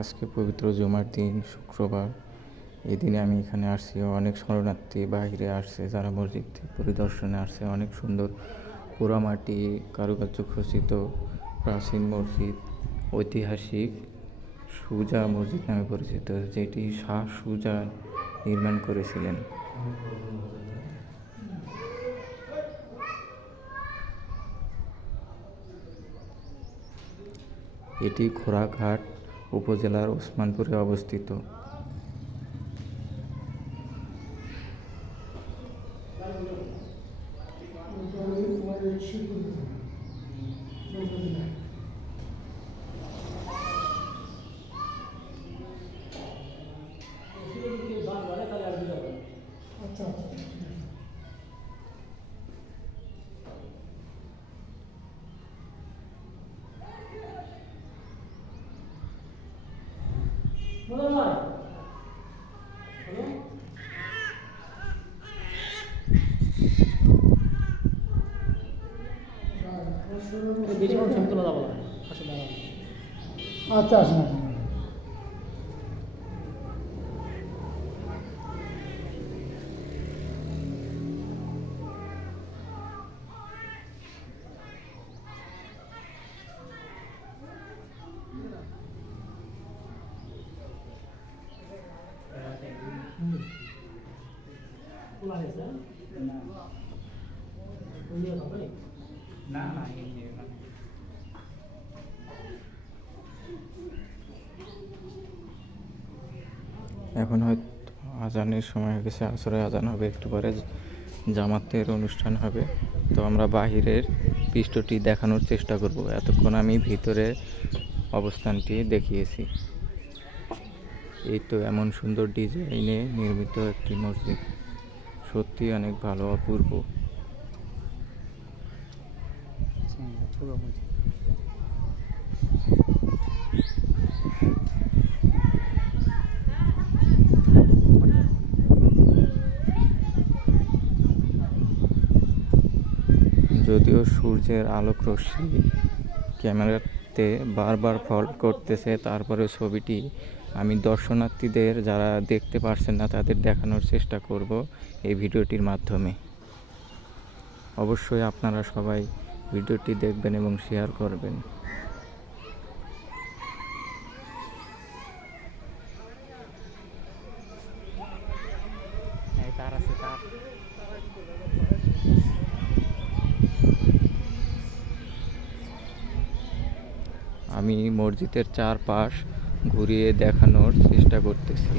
আজকে পবিত্র জুমার দিন, শুক্রবার। এই দিনে আমি এখানে আসছি। অনেক শরণার্থী বাইরে আসছে, যারা মসজিদ পরিদর্শনে আসছে। অনেক সুন্দর পোড়ামাটি, কারুকার্য খচিত, প্রাচীন মসজিদ, ঐতিহাসিক সুজা মসজিদ নামে পরিচিত, যেটি শাহ সুজা নির্মাণ করেছিলেন। এটি খোরাঘাট উপজেলার ওসমানপুরে অবস্থিত। আচ্ছা। বেশি কোনো ছবি তোলা যাবে না। আচ্ছা আসেন। না না এখন। হয়তো আজানের সময় হয়ে গেছে আসরে আজান হবে একটু পরে জামাতের অনুষ্ঠান হবে। তো আমরা বাহিরের পৃষ্ঠটি দেখানোর চেষ্টা করব। এতক্ষণ আমি ভিতরে অবস্থানটি দেখিয়েছি। এই তো এমন সুন্দর ডিজাইনে নির্মিত একটি মসজিদ। সত্যি অনেক ভালো অপূর্ব। যদিও সূর্যের আলোক রশ্মি ক্যামেরাতে বারবার ফল্ট করতেছে তারপরে ছবিটি আমি দর্শনার্থীদের যারা দেখতে পারছেন না তাদের দেখানোর চেষ্টা করব এই ভিডিওটির মাধ্যমে। অবশ্যই আপনারা সবাই ভিডিওটি দেখবেন এবং শেয়ার করবেন। আমি মসজিদের চারপাশ ঘুরিয়ে দেখানোর চেষ্টা করতেছি।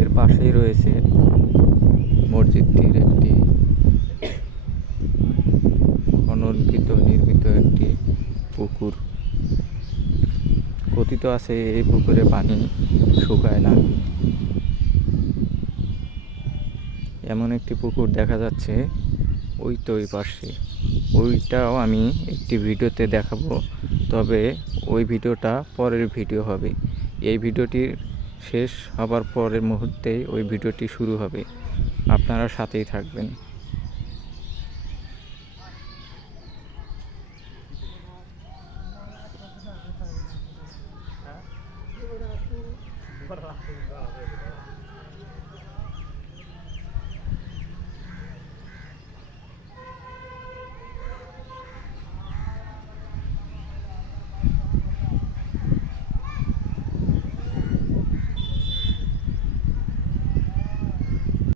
এর পাশেই রয়েছে মসজিদটির একটি অনর্পিত নির্মিত একটি পুকুর। কথিত আছে, এই পুকুরে পানি শুকায় না এমন একটি পুকুর দেখা যাচ্ছে। ওই তো ওই পাশে। ওইটাও আমি একটি ভিডিওতে দেখাবো। তবে ওই ভিডিওটা পরের ভিডিও হবে। এই ভিডিওটির শেষ হবার পরের মুহূর্তেই ওই ভিডিওটি শুরু হবে। আপনারা সাথেই থাকবেন। আছে।